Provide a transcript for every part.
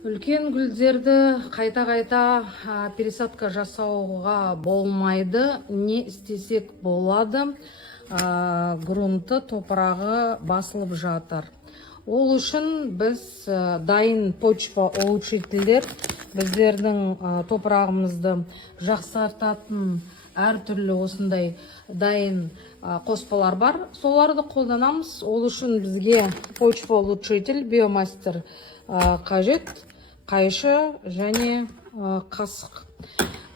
Үлкен гүлдерді қайта-қайта пересадка жасауға болмайды. Не істесек болады? Грунты, топырағы басылып жатыр. Ол үшін біз дайын почва улучшительдер, біздердің топырағымызды жақсартатын әртүрлі осындай дайын қоспалар бар. Соларды қолданамыз. Ол үшін бізге почва улучшитель, биомастер қажет, қайшы және қасық.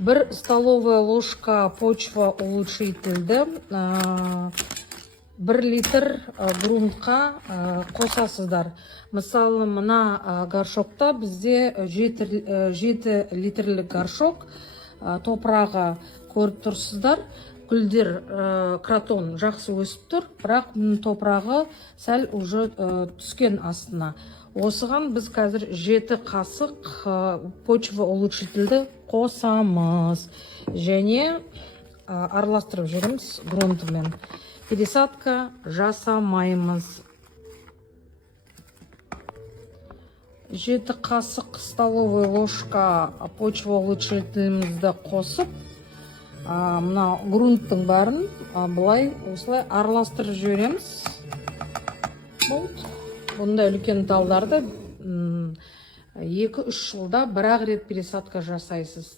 1 столовая ложка почва улучшительді 1 литр грунтқа қосасыздар. Мысалы, мына горшокта бізде 7 литрлік горшок, топырағы көріп тұрсыздар. Гүлдер кротон жақсы өсіп тұр, бірақ топырағы сәл уже түскен астына. Осыған біз қазір 7 қасық почва улучшительді қосамыз және араластырып жүреміз грунтымен. Пересадка жасамаймыз. 7 қасық столовая ложка почва улучшительімізді қосып, мына грунттың бәрін бұлай осылай араластырып жібереміз. Бұнда үлкен талдарды 2-3 жылда бір-ақ рет пересадка жасайсыз.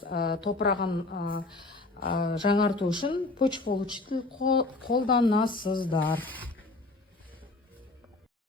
Топырағын жаңарту үшін почва улучшитель қолданасыздар.